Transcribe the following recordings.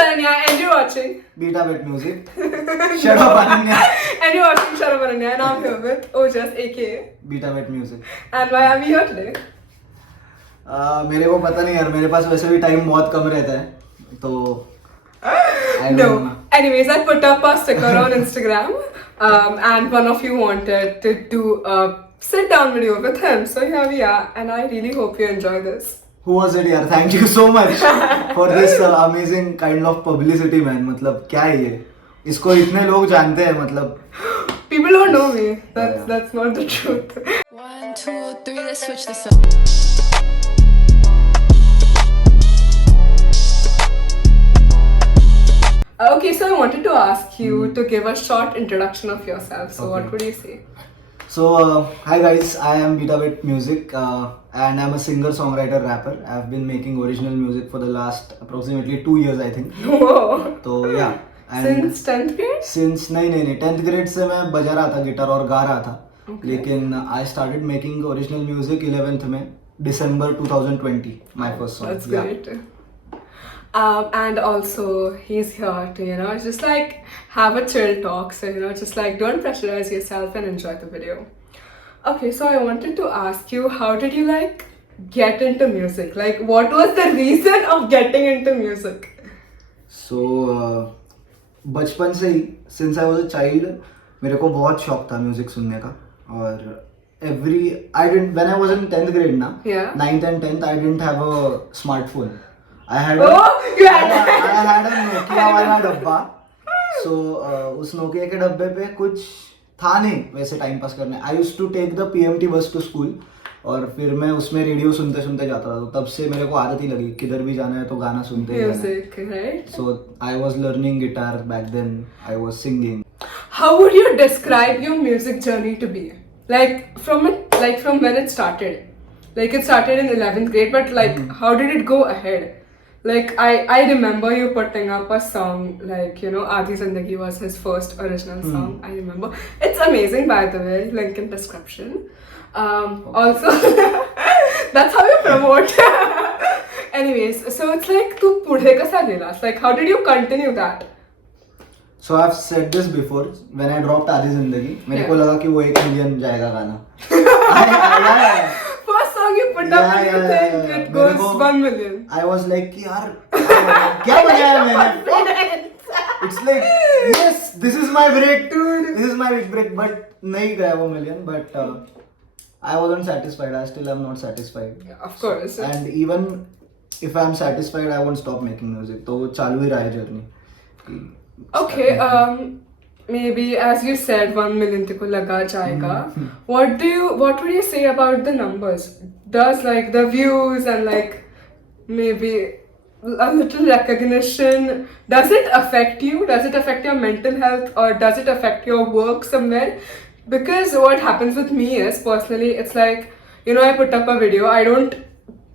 Ananya and you're watching Betabet music. Shut up, Ananya. and you're watching Shut Up Ananya and I'm here with Ojas aka Betabet music. and why are we here today? मेरे को पता नहीं यार, मेरे पास वैसे भी time बहुत कम रहता है तो I don't No. know. Anyways, I put up a sticker on Instagram and one of you wanted to do a sit down video with him. So here we are and I really hope you enjoy this. Who was it यार? Thank you so much for this amazing kind of publicity man. मतलब क्या है ये? इसको इतने लोग जानते हैं मतलब. People don't know me. That's Yeah. that's not the truth. 1, 2, 3, let's switch this up. Okay, so I wanted to ask you to give a short introduction of yourself. So what Okay. would you say? So hi guys, I am Betabet music and I'm a singer, songwriter, rapper. I've been making original music for the last approximately 2 years I think. Whoa. तो yeah. And Since 10th grade? Since नहीं 10th grade से मैं बजा रहा था guitar और गा रहा था. Okay. लेकिन I started making original music 11th में December 2020 my first song. That's great. And also he's here to, just like have a chill talk. So, just like don't pressurize yourself and enjoy the video. Okay, so I wanted to ask you, how did you like get into music? Like, what was the reason of getting into music? So बचपन से ही since I was a child मेरे को बहुत शौक था music सुनने का और when I was in 10th grade ना, Yeah. 9th and 10th I didn't have a smartphone. I had You had I had a Nokia वाला डब्बा. So उस Nokia के डब्बे पे कुछ था नहीं वैसे टाइम पास करने. I used to take the PMT bus to school और फिर मैं उसमें रेडियो सुनते सुनते जाता था. तो तब से मेरे को आदत ही लगी किधर भी जाना है तो गाना सुनते ही जाना है. music, right? So I was learning guitar back then. I was singing. How would you describe your music journey to be? Like from when it started. Like it started in 11th grade, but like how did it go ahead? Like I remember you putting up a song like Aadhi Zindagi was his first original song. I remember. It's amazing by the way. Link in description. Also that's how you promote. Anyways, so it's like tu pudhe kasa gelas. Like how did you continue that? So I've said this before. When I dropped आधी जिंदगी मेरे को लगा कि वो 1 million जाएगा गाना. First song you put up and you think it goes 1 million. I was like कि यार क्या बजाया मैंने? It's like yes, this is my break, this is my big break, but नहीं गया वो million. But I wasn't satisfied. I still am not satisfied. Yeah, of course. And even if I'm satisfied, I won't stop making music. तो वो चालू ही रहा है journey. Okay, maybe as you said 1 million te ko laga jayega. What would you say about the numbers? Does like the views and like maybe a little recognition, does it affect you? Does it affect your mental health or does it affect your work somewhere? Because what happens with me is personally it's like I put up a video, I don't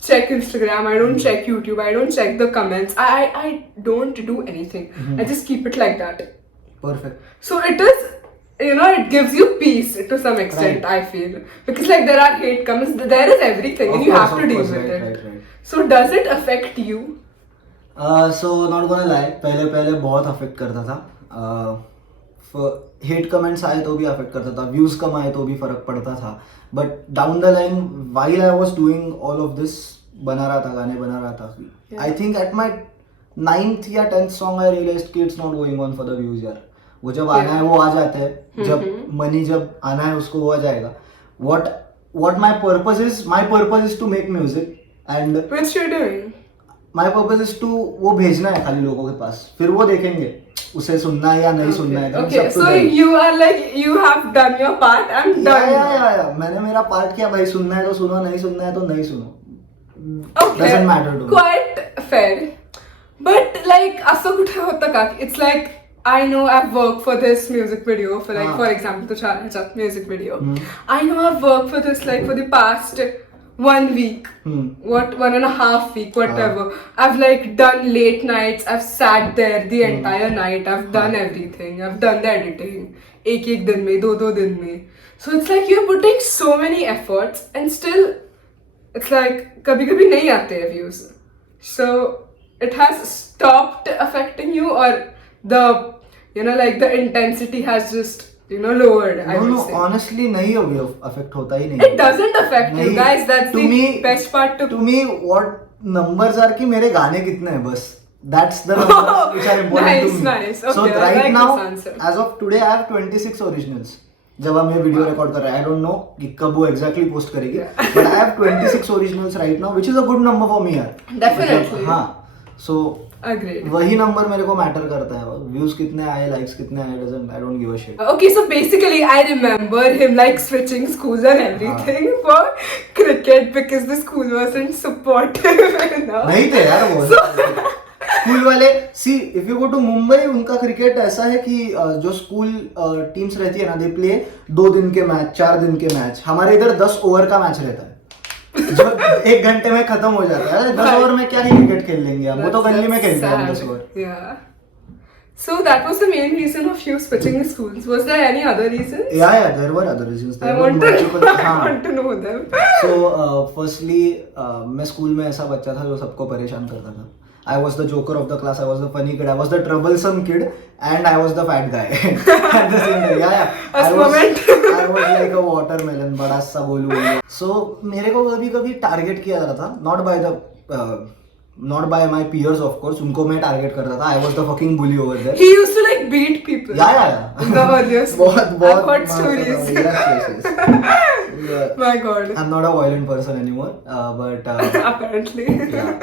check Instagram, I don't check YouTube, I don't check the comments, I don't do anything. I just keep it like that. Perfect. So it is, it gives you peace to some extent, Right. I feel. Because like there are hate comments, there is everything and Of you course, have to of deal course, with it. right. So does it affect you? So not gonna lie, पहले बहुत affect करता था. Hate comments आए तो भी affect करता था, views कम आए तो भी फर्क पड़ता था. But down the line while I was doing all of this बना रहा था, गाने बना रहा था. I think at my 9th या 10th सॉन्ग आई रियलाइज्ड कि it's not going on for the views यार. वो जब आना है वो आ जाते हैं, जब मनी जब आना है उसको वो आ जाएगा. what my purpose is to make music and Which you're doing? my purpose is to वो भेजना है खाली लोगों के पास, फिर वो देखेंगे उसे सुनना है या नहीं सुनना है. Okay, so you are like, you have done your part, I'm done. या मैंने मेरा पार्ट किया भाई. सुनना है तो सुनो, नहीं सुनना है तो नहीं सुनो. Okay, Doesn't matter to me. quite fair. But like असं कुठे होतं का? It's like I know I've worked for this music video for like for example the Chat music video. I know I've worked for this like for the past 1 week, 1.5 week, whatever. I've like done late nights, I've sat there the entire night, I've done everything, I've done the editing, एक दिन में, दो दिन में. So it's like you're putting so many efforts and still it's like कभी नहीं आते हैं views. So it has stopped affecting or the like the intensity has just lowered? I would No, say. honestly नहीं अभी affect होता ही नहीं. It doesn't affect you नहीं. guys. That's To the me, best part to To me, what numbers are कि मेरे गाने कितने हैं बस. That's the numbers which are important to Nice, me. nice. So Okay, I right like now, this answer. as of today, I have 26 originals. जब हम ये video record कर रहे हैं, I don't know कि कब वो exactly पोस्ट करेगी, but I have 26 originals right now, which is a good number for me यार. Definitely. हाँ, so Agreed. वही नंबर मेरे को मैटर करता है. व्यूज कितने आए, लाइक्स कितने आए, I don't give a shit. Okay, so basically, I remember him like switching schools and everything for cricket because the school wasn't supportive enough. नहीं थे यार वो. स्कूल वाले see if you go to Mumbai, उनका cricket ऐसा है कि जो स्कूल टीम्स रहती है ना, दे प्ले 2 दिन के मैच, 4 दिन के मैच. हमारे इधर 10 ओवर का मैच रहता है जो 1 घंटे में खत्म हो जाता है. 10 ओवर में क्या ही क्रिकेट खेल लेंगे हम, वो तो गली में खेलते हैं 10 over. Yeah. So that was the main reason of you switching schools. Was there any other reasons? Yeah, there were other reasons. I want to know them. So firstly, मैं स्कूल में ऐसा बच्चा था जो सबको परेशान करता था. I was the joker of the class. I was the funny kid. I was the troublesome kid, and I was the fat guy. At the same time, yeah. I was like a watermelon, बड़ा सा Golu. So मेरे को कभी target किया जाता था, not by my peers of course. उनको मैं टारगेट करता था. I was the fucking bully over there. He used to like beat people. Yeah. The earliest. बहुत I've heard stories. Yes. Yeah. My God. I'm not a violent person anymore, but Apparently. Yeah.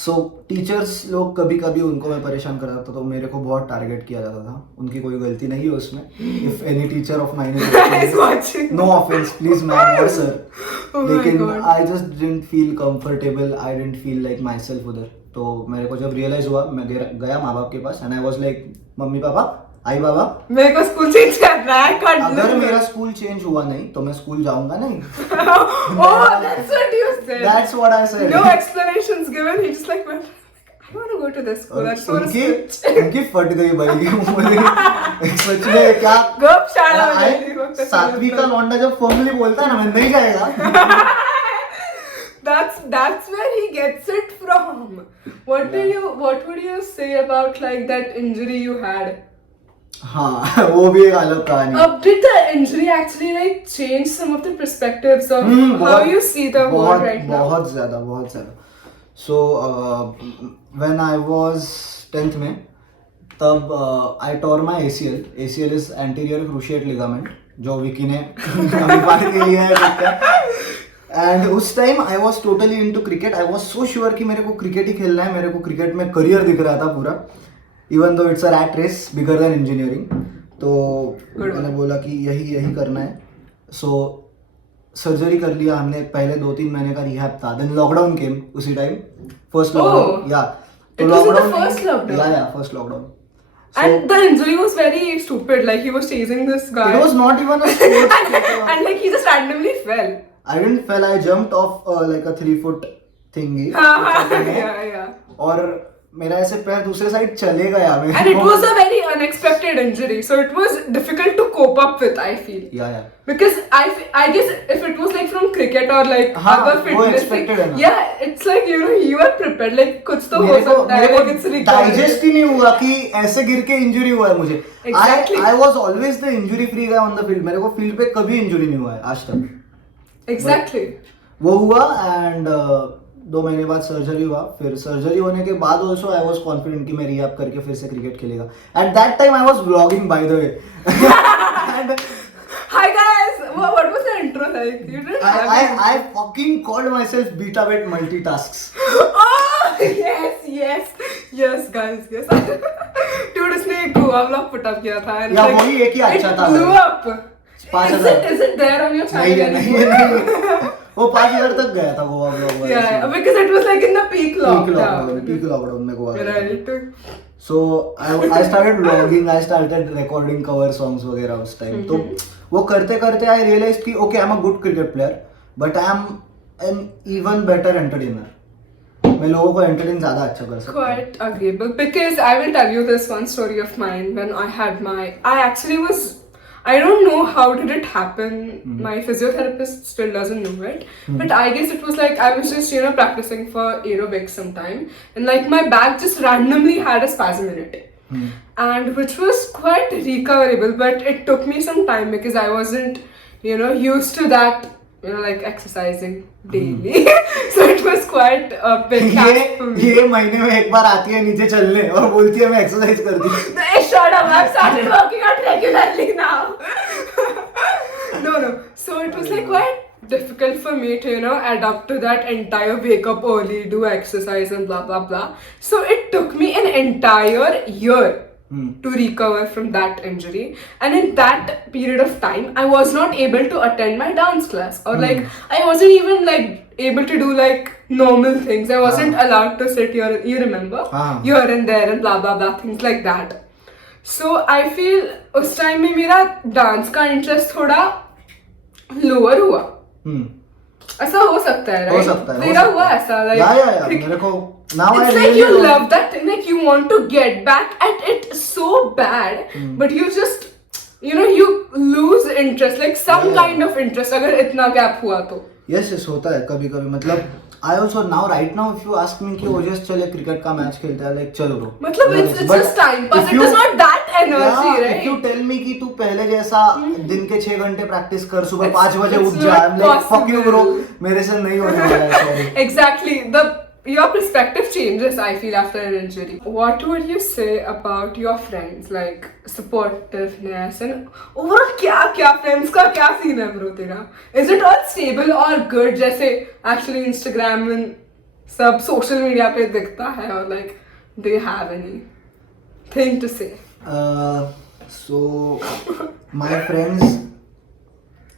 So teachers लोग कभी कभी उनको मैं परेशान कर रहा था, तो मेरे को बहुत टारगेट किया जाता था. उनकी कोई गलती नहीं है उसमें. If any teacher of mine is watching, no offence please ma'am और सर. लेकिन I just didn't feel comfortable, I didn't feel like myself उधर. तो मेरे को जब रियलाइज हुआ, मैं गया माँ बाप के पास and I was like, mummy papa, I बाबा, मेरे को स्कूल चेंज करना है. अगर मेरा स्कूल चेंज हुआ नहीं तो मैं स्कूल जाऊंगा नहीं. Oh, that's what you said. That's what I said. No explanations given. He just like went, I want to go to this school. I just want to switch. उनकी फट गई भाई. सच में क्या गप शाला. 7वीं का लौंडा जब फॉर्मली बोलता है ना, मैं नहीं जाएगा. That's where he gets it from. What would you say about like that injury you had? हाँ, वो भी एक अलग कहानी. Did the injury actually like change some of the perspectives of how you see the world right now? बहुत ज़्यादा. So when I was 10th में, तब I tore my ACL. ACL is anterior cruciate ligament, जो विकी ने अभी बात के लिए है. एंड उस time I was totally into cricket. I was so sure कि मेरे को क्रिकेट ही खेलना है, मेरे को क्रिकेट में करियर दिख रहा था पूरा. Even though it's a rat race bigger than engineering. तो मैंने बोला कि यही करना है. सो सर्जरी कर लिया हमने. पहले 2-3 महीने का रिहैब था. देन लॉकडाउन केम उसी टाइम, फर्स्ट लॉकडाउन. या तो lockdown, first lockdown. And the injury was very stupid. Like he was chasing this guy. It was not even a sports. And like he just randomly fell. I didn't fall. I jumped off like a 3-foot thingy. Yeah. और मेरा ऐसे पैर दूसरे side चले गया. And it was a very unexpected injury, so it was difficult to cope up with, I feel. Yeah. Because I guess if it was like from cricket or like other fitness thing, yeah, it's like you are prepared. Like कुछ तो हो सकता है, like it's recovery. Digest ही नहीं हुआ कि ऐसे गिर के इंजरी हुआ है मुझे. Exactly. I was always the injury free guy on the field. मेरे को फील्ड पे कभी इंजरी नहीं हुआ है आज तक. Exactly. वो हुआ एंड 2 महीने बाद सर्जरी हुआ. फिर सर्जरी होने के बाद ऑल्सो आई वॉज कॉन्फिडेंट कि मैं रिहैब करके फिर से क्रिकेट खेलेगा. At that time I was vlogging by the way. Hi guys, what was the intro like? You didn't I fucking called myself Betabet multitasks. Oh yes guys, yes. Dude, इसने एक Goa vlog put up किया था. या वही एक ही अच्छा था. It blew up. 5,000. Is it there on your channel? नहीं. वो 5,000 तक गया था Goa vlog. Yeah, because it was like in the peak lockdown. Peak lockdown में Goa. Right. So I started vlogging. I started recording cover songs वगैरह उस time. तो वो करते करते I realized कि okay, I'm a good cricket player, but I'm an even better entertainer. मैं लोगों को entertain ज़्यादा अच्छा कर सकता हूँ. Quite agreeable, because I will tell you this one story of mine when I actually was I don't know how did it happen. My physiotherapist still doesn't know it. But I guess it was like I was just, practicing for aerobics sometime. And like my back just randomly had a spasm in it. And which was quite recoverable. But it took me some time because I wasn't, used to that, like exercising daily. So it was quite a big task for me. ये महीने में एक बार आती है नीचे चलने और बोलती है मैं एक्सरसाइज करती हूँ. Shut up, I've started working out regularly now. No. So it was like quite difficult for me to, adapt to that entire wake up early, do exercise and blah blah blah. So it took me an entire year to recover from that injury, and in that period of time I was not able to attend my dance class, or like I wasn't even like able to do like normal things. I wasn't allowed to sit here, you remember, here and there and blah blah blah, things like that. So I feel उस time में मेरा dance का interest थोड़ा lower हुआ. ऐसा हो सकता है, right? हो सकता है. तेरा हुआ ऐसा, like या मेरे को now it's like you love that thing, like you want to get back at it so bad, but you just you lose interest, like some kind of interest अगर इतना gap हुआ तो. Yes, होता है कभी कभी. मतलब I also now right now if you ask me कि ओजस चले क्रिकेट का मैच खेलता है, like चलो bro. मतलब it's just time pass, it is not that energy, right? If you tell me कि तू पहले जैसा दिन के 6 घंटे प्रैक्टिस कर, सुबह 5 बजे उठ जा, I'm like fuck you bro, मेरे से नहीं होने वाला है, sorry. Exactly, your perspective changes, I feel, after an injury. What would you say about your friends, like supportiveness and overall क्या friends का क्या scene है bro तेरा? Is it all stable or good जैसे actually Instagram and सब social media पे दिखता है, or like do you have anything to say? So my friends,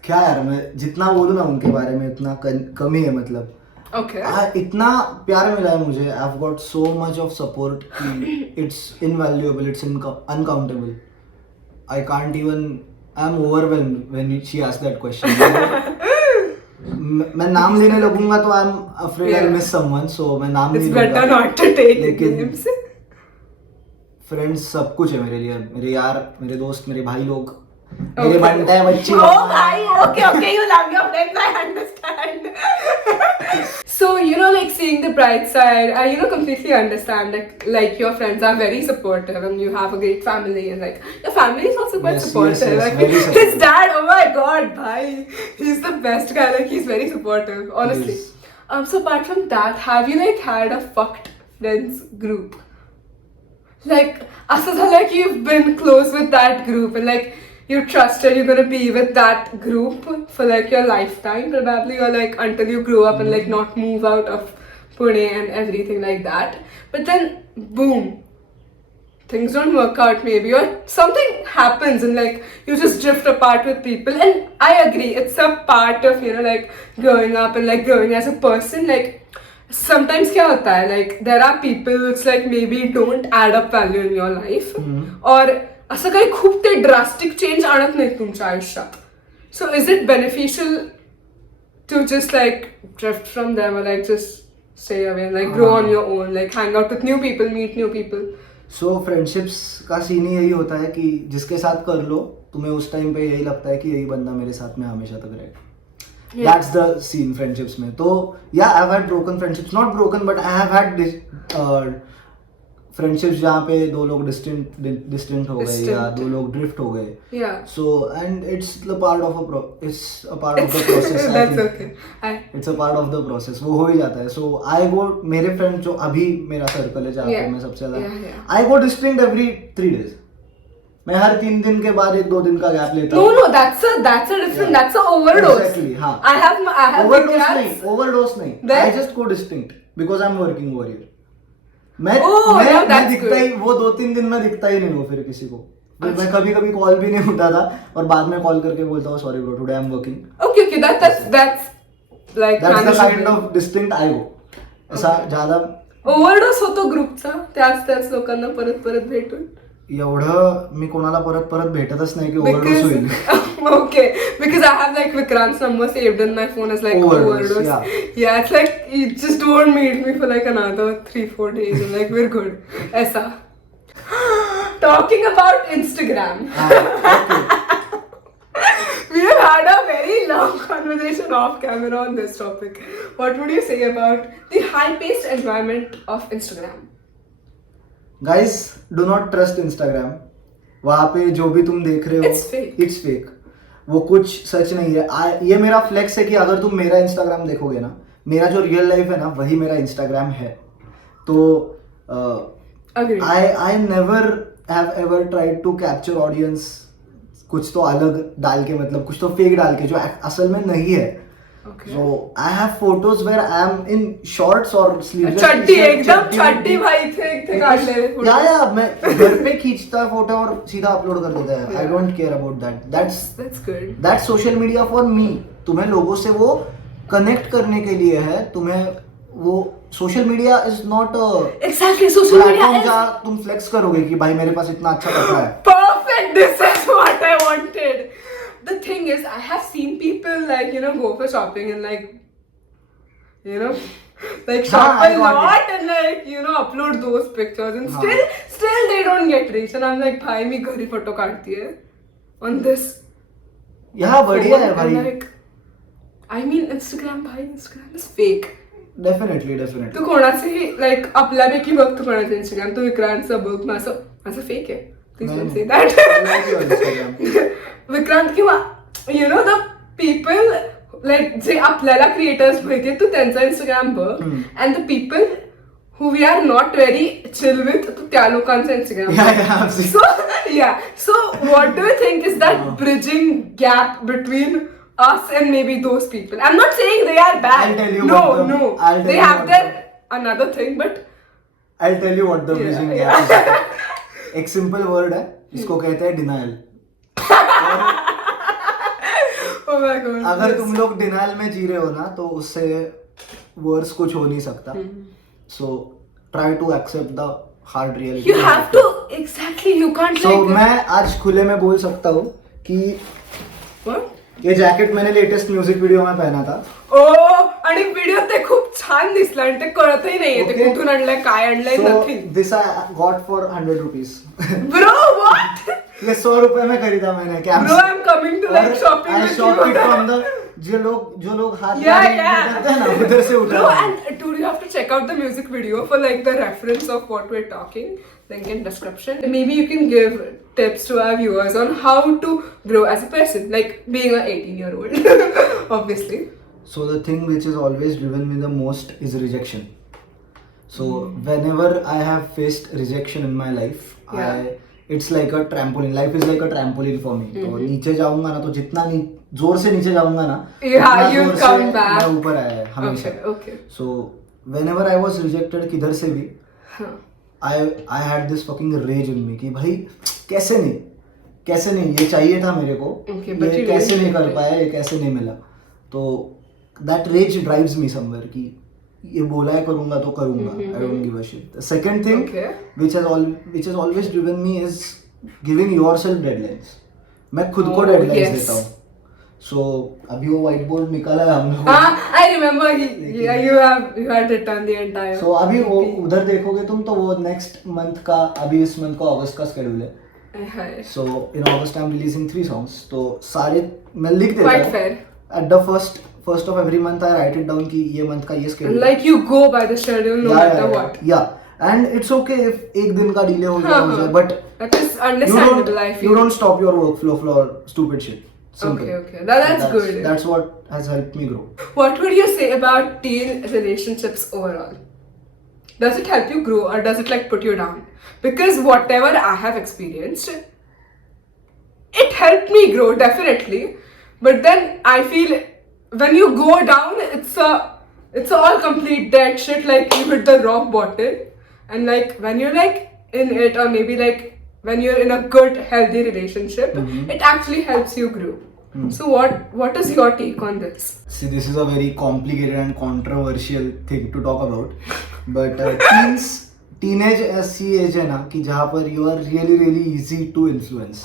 क्या यार, मैं जितना बोलूँ ना उनके बारे में इतना कमी है. मतलब Okay. इतना प्यार मिला है मुझे. I've got so much of support कि it's invaluable, it's uncountable. I can't even, I'm overwhelmed when she asked that question. मैं नाम लेने लगूंगा तो I'm afraid I'll miss someone, so मैं नाम नहीं लूंगा. It's better not to take names. Friends सब कुछ है मेरे लिए. मेरे यार, मेरे दोस्त, मेरे भाई लोग, मेरे बनता है बच्ची. Oh भाई, okay, you love your friends, I understand. So like seeing the bright side, I completely understand that like your friends are very supportive and you have a great family, and like your family is also quite supportive. Yes, like very his supportive. dad, oh my god, bhai, he's the best guy. Like he's very supportive, honestly. Yes. So apart from that, have you like had a fucked friends group? Like Asasa, like you've been close with that group and like you trusted you're gonna be with that group for like your lifetime probably, or like until you grow up and like not move out of Pune and everything like that. But then boom, things don't work out maybe, or something happens and like you just drift apart with people. And I agree, it's a part of like growing up and like growing as a person. Like sometimes क्या होता है, like there are people it's like maybe don't add up value in your life, or असं काही खूप ते drastic change आणत नाही तुमच्या आयुष्यात. So is it beneficial to just like drift from them, or like just stay away and like grow on your own, like hang out with new people, meet new people? So friendships का scene ही यही होता है कि जिसके साथ कर लो तुम्हें उस टाइम पे यही लगता है कि यही बंदा मेरे साथ में हमेशा तक रहेगा. That's the scene friendships में. तो yeah, I've had broken friendships, not broken but I have had friendships जहाँ पे दो लोग डिस्टेंट हो गए या दो लोग ड्रिफ्ट हो गए. So and it's a part of the process. It's a part of the process. वो हो ही जाता है. सो आई गो, मेरे फ्रेंड जो अभी मेरा सर्कल है जहाँ पे मैं सबसे ज्यादा, आई गो डिस्टिंक्ट एवरी 3 days. मैं हर 3 दिन के बाद 1-2 दिन का गैप लेता हूँ. No, that's a different, that's a overdose. Exactly, हाँ. I have overdose नहीं. I just go distinct because I'm working over here. मैं दिखता ही, वो 2-3 दिन में दिखता ही नहीं हूँ फिर किसी को. मैं कभी कभी कॉल भी नहीं उठाता और बाद में कॉल करके बोलता हूँ sorry bro today I am working. Okay, that's like the kind of distinct I go. ऐसा ज्यादा ओव्हरडोस होतो ग्रुपचा त्याच लोकांना परत भेटून. एवढं मी कोणाला परत भेटतच नाही की ओव्हरडोस होईल. Okay, because I have like Vikrant's number saved in my phone as like overdose. Yeah, it's like you just don't meet me for like another 3-4 days and like we're good. Aisa. Talking about Instagram. Okay. had a very long conversation off camera on this topic. What would you say about the high-paced environment of Instagram? Guys do not trust Instagram. वहां पे जो भी तुम देख रहे हो It's fake. It's fake. वो कुछ सच नहीं है. ये मेरा फ्लेक्स है कि अगर तुम मेरा इंस्टाग्राम देखोगे ना, मेरा जो रियल लाइफ है ना वही मेरा इंस्टाग्राम है. तो Agreed. I never have ever tried to capture audience कुछ तो अलग डाल के, मतलब कुछ तो फेक डाल के जो असल में नहीं है. Okay. So I have photos where I am in shorts or sleeveless. चड्डी एकदम चड्डी भाई थे काट ले रहे photo. या मैं घर पे खींचता फोटो और सीधा अपलोड कर देता है. I don't care about that. That's good. That's social media for me. तुम्हें लोगों से वो कनेक्ट करने के लिए है. तुम्हें वो social media is not Exactly. Social media platform is जहाँ तुम फ्लेक्स करोगे कि भाई मेरे पास इतना अच्छा कपड़ा है. perfect. This is what I wanted. The thing is, I have seen people like, you know, go for shopping and like, you know, like shop I a got lot and like, you know, upload those pictures and हाँ. still they don't get reached. And I'm like, भाई मैं घरी photo काटती है on this. यहाँ बढ़िया है phone भाई. and like, I mean Instagram भाई, Instagram is fake. डेफिनेटली तू कोणाचंही like आपल्यापैकी बघ तू कोणाचं Instagram, तू विक्रांतचं बघ, माझं fake आहे. Please don't say that. Vikrant किंवा you know the people like जे आपल्याला क्रिएटर्स माहितीये तू त्यांचा इंस्टाग्राम बघ and the people who we are not very chill with तू त्या लोकांचा Instagram. So what do you think is that bridging gap between us and maybe those people? I'm not saying they are bad. I'll tell you no, what the- no. I'll tell They you have what their the- another thing, but I'll tell you what the bridging gap is. एक simple word है, इसको कहते हैं denial. oh my god. अगर तुम लोग denial में जी रहे हो ना तो उससे वर्स कुछ हो नहीं सकता. So try to accept the hard reality. You have to exactly. You can't so like. मैं आज खुले में बोल सकता हूँ कि What? ये जॅकेट मैंने लेटेस्ट म्युझिक व्हिडिओ में पहना था. आणि व्हिडिओ ते खूप छान दिसलं आणि ते कळतही नाहीये ते Okay. कुठून आणलंय काय आणलंय so nothing. This I got for 100 rupees. Bro what ये 100 रुपए में खरीदा मैंने. क्या bro I am coming to like shopping I with shop it you. From the जो लोग हाथ Yeah, में yeah. करते हैं ना उधर से Bro, उठा. and dude, you have to check out the music video for like the reference of what we're talking. Link in description. Maybe you can give tips to our viewers on how to grow as a person, like being a 18-year-old, obviously. So the thing which is always driven me the most is rejection. So whenever I have faced rejection in my life, Yeah. it's like a trampoline. Life is like a trampoline for me. तो नीचे जाऊंगा ना तो जितना जोर से नीचे जाऊंगा ना Yeah, उतना you'll जोर come से back. मैं ऊपर आया है हमेशा. Okay. So whenever I was rejected किधर से भी Huh. I had this fucking rage in me कि भाई कैसे नहीं ये चाहिए था मेरे को. Okay, but ये you कैसे didn't नहीं कर get it. पाया, ये कैसे नहीं मिला. तो that rage drives me somewhere कि ये बोला है करूंगा तो करूंगा. I don't give a shit. The second thing Okay. which has always driven me is giving yourself deadlines. मैं खुद को Oh, deadlines yes. देता हूँ. So अभी वो white board निकाला है हम लोग. I remember you had written the entire. So अभी वो EP. उधर देखोगे तुम तो वो next month का, अभी इस month का अगस्त का schedule है. Hi. So in August I'm releasing 3 songs. तो सारे मैं लिख देता Quite हूँ. fair. At the first of every month I write it down कि ये month का ये And schedule. like you go by the schedule no matter what. Yeah. And it's okay if एक दिन का delay हो जाए, but That is you understandable. I feel. don't stop your workflow for stupid shit. Simple. Okay. That's good. That's what has helped me grow. What would you say about teen relationships overall? Does it help you grow or does it like put you down? Because whatever I have experienced, it helped me grow definitely. But then I feel when you go down, it's all complete dead shit. Like you hit the rock bottom, and like when you're like in it, or maybe like when you're in a good healthy relationship, it actually helps you grow. So what is your take on this? See, this is a very complicated and controversial thing to talk about. But teenage ऐसी as है ना कि जहाँ पर you are really easy to influence.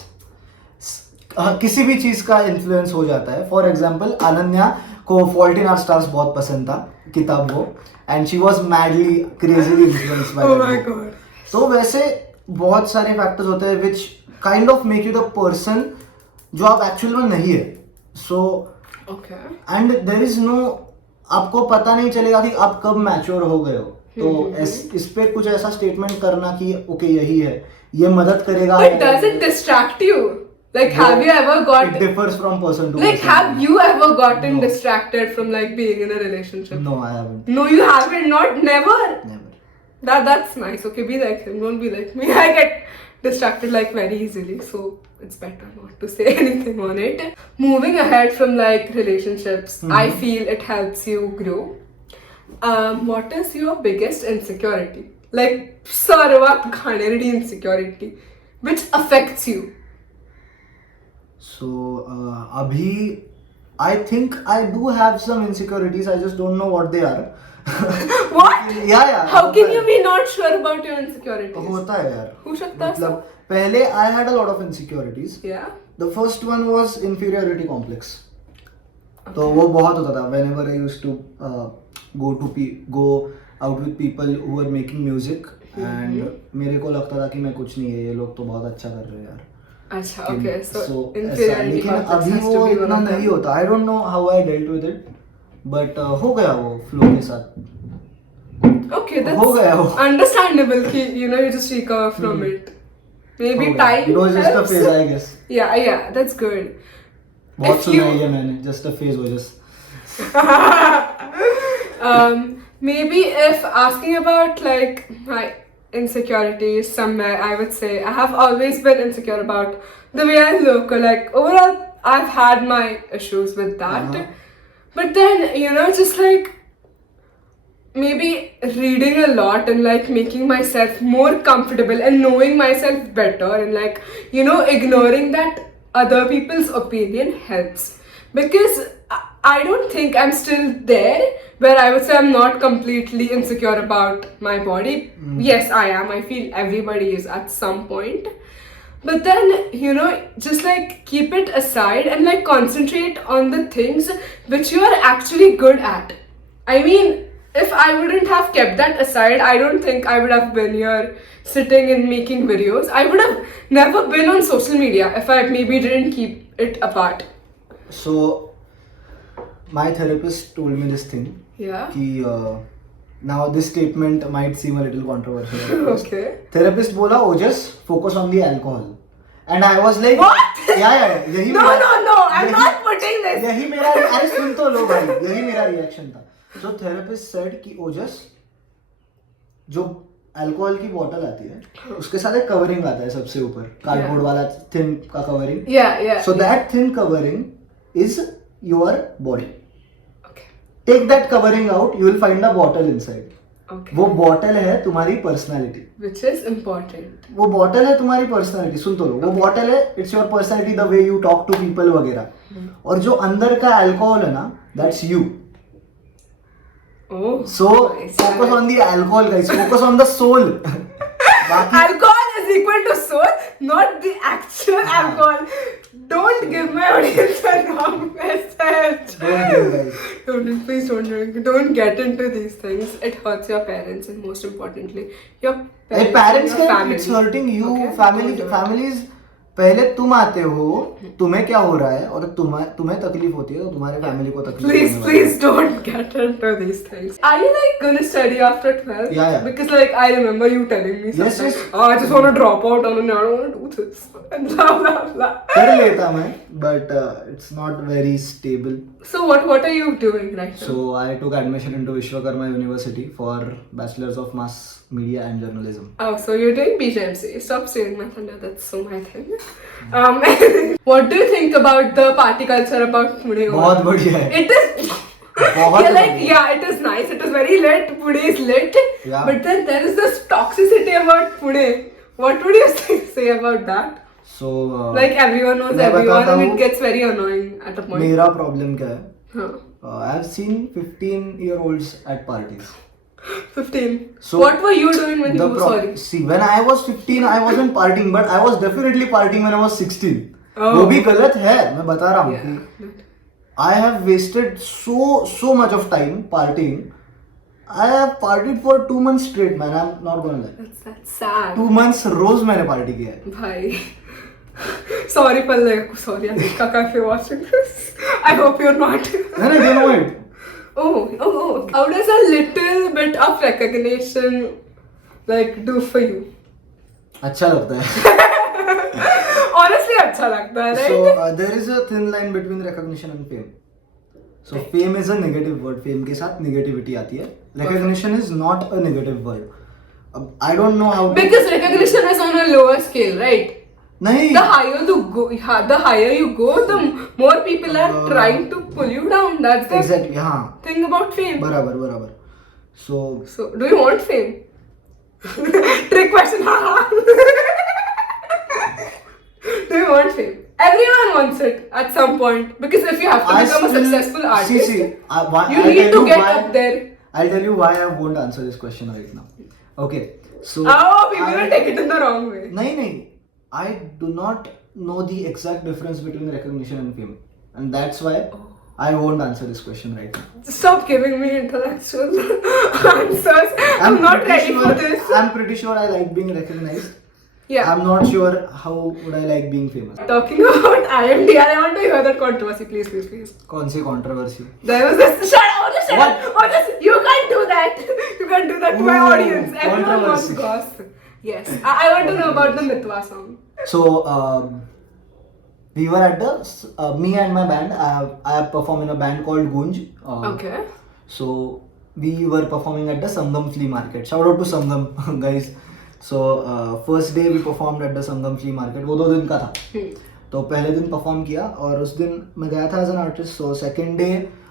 किसी भी चीज का इन्फ्लुएंस हो जाता है. फॉर एग्जाम्पल अनन्या को फॉल्ट इन आवर स्टार्स बहुत पसंद था किताब वो, and she was madly crazily influenced by Oh my god. तो वैसे बहुत सारे फैक्टर्स होते हैं which kind of make you the person जो आप एक्चुअल में नहीं है. So Okay. and there is no, आपको पता नहीं चलेगा कि आप कब मैच्योर हो गए हो. तो इस पे कुछ ऐसा स्टेटमेंट करना कि ओके यही है, ये मदद करेगा. But does it distract you? Like, have you ever got It differs from person to like person. have you ever gotten No. distracted from like being in a relationship? No, I haven't. No, you haven't. Not never. Never. That's nice. Okay, be like him. Don't be like me. I get distracted like very easily, so it's better not to say anything on it. Moving ahead from like relationships, I feel it helps you grow. What is your biggest insecurity? Like sarvat khaneri insecurity, which affects you. So abhi I think I do have some insecurities. I just don't know what they are. What? Yeah. How होता can है. you be not sure about your insecurities? होता है यार. हो सकता है मतलब पहले I had a lot of insecurities. Yeah. The first one was inferiority complex. तो वो बहुत होता था. Whenever I used to go out with people who were making music and मेरे को लगता था कि मैं कुछ नहीं है, ये लोग तो बहुत अच्छा कर रहे हैं यार. अच्छा, okay, so ऐसा. inferiority लेकिन complex अभी has to वो be one इतना of them. नहीं होता. I don't know how I dealt with it, but हो गया वो flow के साथ. Okay, हो गया वो. that's understandable कि you know you just recover from it. Maybe हो गया. time It was just a helps. phase, I guess. Yeah, that's good. बहुत If सुना you- है ये मैंने. Just a phase was just. Maybe if asking about like my insecurities somewhere, I would say I have always been insecure about the way I look, or like overall I've had my issues with that. But then, you know, just like maybe reading a lot and like making myself more comfortable and knowing myself better and like, you know, ignoring that other people's opinion helps. Because I don't think I'm still there where I would say I'm not completely insecure about my body. Yes, I am. I feel everybody is at some point. But then, you know, just like keep it aside and like concentrate on the things which you are actually good at. I mean, if I wouldn't have kept that aside, I don't think I would have been here sitting and making videos. I would have never been on social media if I maybe didn't keep it apart. So my therapist told me this thing. Yeah. कि now this statement might seem a little controversial. Okay. Therapist बोला, oh just focus on the alcohol. And I was like, What? Yeah. यही No, मेरा- no, no. I'm यही- not putting this. यही मेरा, अरे सुन तो लो भाई, यही मेरा रिएक्शन था. So therapist said कि ओजस जो अल्कोहल की बोतल आती है उसके साथ एक कवरिंग आता है सबसे ऊपर, कार्डबोर्ड वाला थिन का covering. Yeah. So that thin covering is your body. Okay. Take that covering out, you will find a bottle inside. Okay. वो बॉटल है तुम्हारी पर्सनालिटी. Which is important. वो बॉटल है तुम्हारी पर्सनालिटी. सुन तो लो, वो बॉटल है, it's your personality, the way you talk to people वगैरह. और जो अंदर का अल्कोहल है ना, that's you. Oh. So nice. focus on the alcohol, guys. Focus on the soul. बाकी Alcohol is equal to soul, not the actual alcohol. Don't give my audience a wrong message. don't do, guys. Please don't drink. Don't get into these things. It hurts your parents and most importantly, your Hey, parents, parents and your can, family. it's hurting you. Okay? Family, Don't do it. families. पहले तुम आते हो, तुम्हें क्या हो रहा है और तुम्हें तकलीफ होती है तो तुम्हारे फैमिली को तकलीफ Please, होने वाली है. please don't get into these things. Are you like gonna study after 12? Yeah. Because like I remember you telling me Yes, something. yes. Oh, I just want to drop out and I don't want to do this. And blah blah blah. कर लेता मैं, but it's not very stable. So what are you doing right now? So I took admission into Vishwakarma University for Bachelor's of Mass Media and Journalism. Oh, so you're doing BJMC. Stop stealing my thunder. That's so my thing. What do you think about the party culture about Pune? बहुत बढ़िया है. It is. बहुत Yeah, like बढ़िया. yeah, it is nice. It is very lit. Pune is lit. Yeah. But then there is this toxicity about Pune. What would you say about that? So Like everyone knows मैं everyone, बताता and हूँ, it gets very annoying at a point. मेरा problem क्या है? Huh. I have seen 15-year-olds at parties. 15. So, what were you doing when you were sorry? See, when I was 15, I wasn't partying, but I was definitely partying when I was 16. Oh. वो भी गलत है, मैं बता रहा हूँ Yeah. कि I have wasted so much of time partying. I have partied for 2 months straight, man. I'm not gonna lie. That's sad. 2 months रोज मैंने पार्टी किया है. भाई Sorry, Palle. Sorry, Anika, if you're watching this. I hope you're not. No, they know it. Oh. How does a little bit of recognition like do for you? अच्छा लगता है. Honestly, अच्छा लगता है, right? So there is a thin line between recognition and fame. So fame is a negative word. Fame के साथ negativity आती है. Recognition is not a negative word. I don't know how. Because recognition is on a lower scale, right? नहीं. The higher you go, the more people are trying to pull you down. That's the Exactly. हाँ. thing about fame. बराबर. So do you want fame? Trick question. Do you want fame? Everyone wants it at some point, because if you have to become a successful artist, you need to get up there. I'll tell you why I won't answer this question right now. Okay, so People will take it in the wrong way. No. I do not know the exact difference between recognition and fame, and that's why I won't answer this question right now. Stop giving me intellectual answers. I'm not ready for this. I'm pretty sure I like being recognized. Yeah. I'm not sure how would I like being famous. Talking about IMDR, I want to hear that controversy, please. कौन सी controversy? There was this. Shut up! You can't do that. You can't do that to my audience. Everyone wants Controversy. gossip. Yes, I want to know about the Mitwa song. So we were at the me and my band. I perform in a band called Gunj. Okay. So we were performing at the Sangam Flea Market. Shout out to Sangam guys. So first day we performed at the Sangam Flea Market. वो 2 दिन का था. तो पहले दिन perform किया और उस दिन मैं गया था as an artist. So second day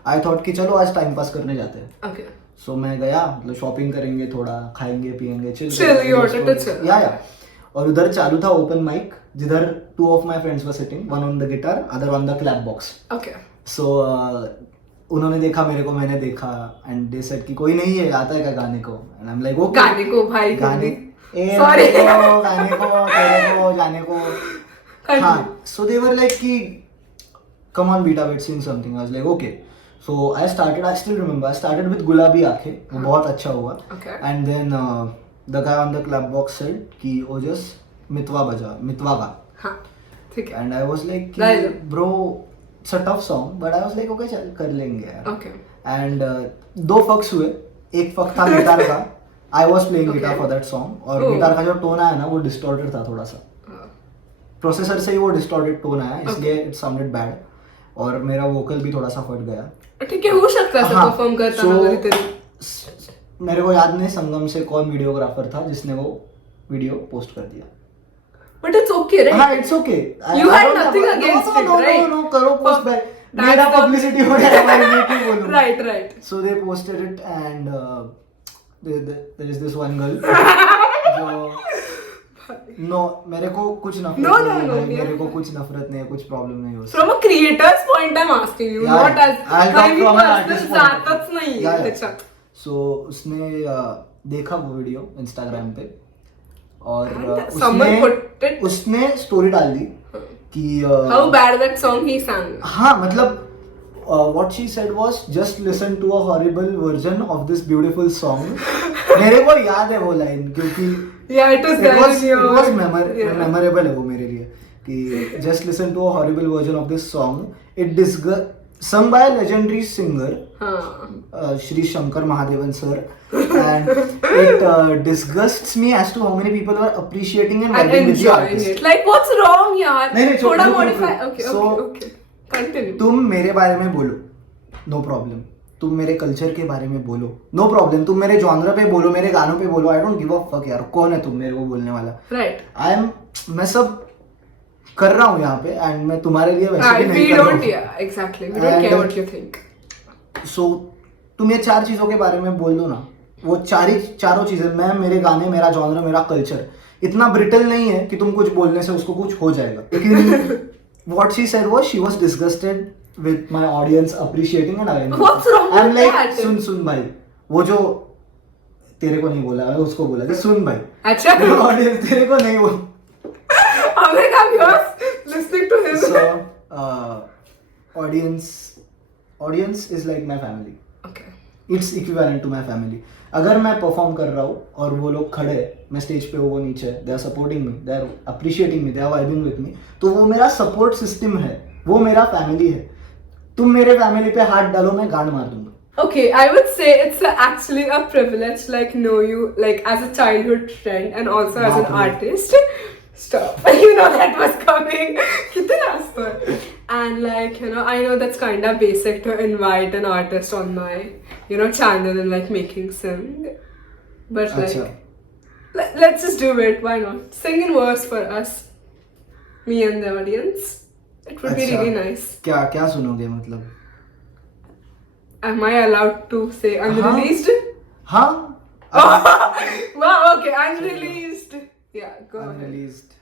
I thought कि चलो आज टाइम पास करने जाते हैं. Okay. सो मैं गया, मतलब शॉपिंग करेंगे, थोड़ा खाएंगे पिएंगे, You wanted to chill. या और उधर चालू था ओपन माइक, जिधर 2 of my friends were sitting, one on the guitar, other on the clap box. Okay. So उन्होंने देखा मेरे को, मैंने देखा, एंड दे सेड कि कोई नहीं है, आता है क्या गाने को, and I am like okay. गाने को भाई गाने Sorry. गाने को तेरे को जाने को. हाँ, so they were like कि come on Betabet, sing something. I was like okay. So I still remember, I started with गुलाबी आंखें, वो बहुत अच्छा हुआ. Okay. And then the guy on the clap box said कि ओ just मितवा गा. हाँ, ठीक है. And I was like Dialogue. bro, it's a tough song, but I was like okay चल कर लेंगे यार. Okay. And 2 fucks हुए. एक fuck था गिटार का. I was playing guitar Okay. for that song, और Oh. गिटार का जो टोन आया ना वो डिस्टॉर्टेड था थोड़ा सा. प्रोसेसर से ही वो डिस्टॉर्टेड टोन आया, इसलिए इट साउंडेड बैड, और मेरा वोकल भी थोड़ा सा फट गया. ठीक है, हो सकता है हाँ, परफॉर्म करता so, ना तेरी. मेरे को याद नहीं संगम से कौन वीडियोग्राफर था जिसने वो वीडियो पोस्ट कर दिया. But it's okay, right? हाँ, it's okay. You I had don't nothing have- against no, it, no, right? No, करो पोस्ट बैक. That's मेरा the- पब्लिसिटी हो जाएगा, मैं क्यों बोलूं. Right. So they posted it, and there is this one girl जो no, मेरे को कुछ नफरत No, नहीं है no, भाई, yeah. मेरे को कुछ नफरत नहीं है, कुछ प्रॉब्लम नहीं हो. From a creator's point, I'm asking you, Yeah, not as I'll talk काही from an artist's personal point. जातच नाही Yeah. त्याच्यात. So उसने देखा वो वीडियो इंस्टाग्राम पे, और And someone put it- उसने स्टोरी डाल दी कि How bad that song he sang. हाँ, मतलब what she said was just listen to a horrible version of this beautiful song. मेरे को याद है वो लाइन, क्योंकि Yeah, it was there in your. it was Yeah. memorable है वो मेरे लिए, कि just listen to a horrible version of this song. It sung by a legendary singer, हाँ. Shri Shankar Mahadevan sir, and it disgusts me as to how many people were appreciating and And vibing with the enjoying artist. it. Like, what's wrong, yaar? नहीं, थोड़ा रुक, modify. रुक. Okay. So, Continue. तुम मेरे बारे में बोलो, no problem. तुम मेरे कल्चर के बारे में बोलो, नो प्रॉब्लम. तुम मेरे जॉनर पे बोलो, मेरे गानों पे बोलो, I don't give a fuck यार. कौन है तुम मेरे को बोलने वाला? Right. मैं सब कर रहा हूँ यहाँ पे, एंड मैं तुम्हारे लिए वैसे भी नहीं We कर रहा don't. हूँ. Yeah, exactly. We don't care what you think. सो तुम ये 4 चीजों के बारे में बोल दो ना. वो चारों चीजें, मैं, मेरे गाने, मेरा जॉनर, मेरा कल्चर इतना ब्रिटल नहीं है कि तुम कुछ बोलने से उसको कुछ हो जाएगा. लेकिन what she said was she was disgusted with my audience appreciating and I. What's wrong I'm with like, that? सुन भाई, वो जो तेरे को नहीं बोला, उसको बोला कि सुन भाई. अच्छा. ऑडियंस तेरे को नहीं बोल. I'm like, I'm yours listening to him. So audience is like my family. Okay. It's equivalent to my family. अगर मैं परफॉर्म कर रहा हूँ और वो लोग खड़े हैं, मैं स्टेज पे हूँ, वो नीचे, they are supporting me, they are appreciating me, they are vibing with me, तो वो मेरा सपोर्ट सिस्टम है, वो मेरा फैमिली है. तुम मेरे फैमिली पे हाथ डालो, मैं गांड मार दूंगा. Okay, I would say it's actually a privilege to like know you like as a childhood friend and also as an Baap re. artist. Stop. You know that was coming. Kitna asper. And like, you know, I know that's kind of basic to invite an artist on my, you know, channel and like making sing. But like, अच्छा. let's just do it. Why not? Sing in verse for us. Me and the audience. It would be अच्छा. really nice. क्या क्या सुनोगे मतलब? Am I allowed to say unreleased? हाँ. Wow, okay, unreleased. Yeah, go ahead. Unreleased.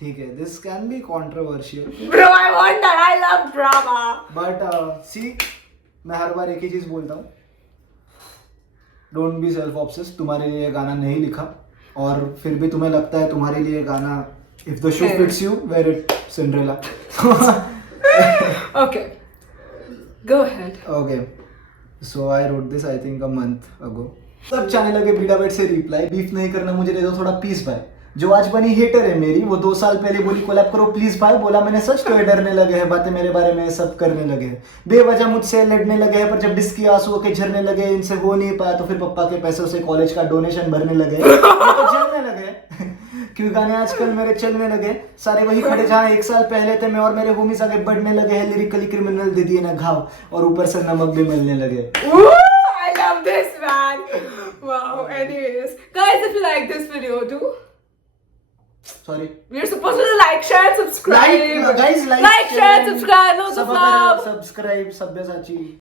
ठीक है. This can be controversial. Bro, I want that. I love drama. But see, मैं हर बार एक ही चीज बोलता हूँ. Don't be self-obsessed. तुम्हारे लिए ये गाना नहीं लिखा और फिर भी तुम्हें लगता है तुम्हारे लिए गाना if the shoe fits you, wear it, Cinderella. Okay, go ahead. Okay. So I wrote this I think a month ago. सब जाने लगे बीटाबेट से रिप्लाई, बीफ नहीं करना मुझे दे दो थोड़ा पीस भाई. जो आज बनी हेटर है मेरी, वो 2 साल पहले बोली कोलैब करो प्लीज भाई, बोला मैंने सच तो ये डरने लगे हैं, बातें मेरे बारे में सब करने लगे हैं, बेवजह मुझसे लड़ने लगे हैं, पर जब डिस्क की आंसुओं के झरने लगे, इनसे हो नहीं पाया तो फिर पप्पा के पैसों से कॉलेज का डोनेशन भरने लगे, ये तो जलने लगे. क्योंकि गाने आजकल मेरे चलने लगे, सारे वही खड़े जहाँ 1 साल पहले थे, मैं और मेरे होमीज आगे बढ़ने लगे हैं, लिरिकली क्रिमिनल दे दिए ना घाव और ऊपर से नमक भी मिलने लगे. Woo! I love this, man. Wow. Anyways, guys, if you like this video, do. Sorry. We're supposed to like, share, subscribe. Guys, like, share, subscribe. Loads of love. Subscribe सभ्यसाची.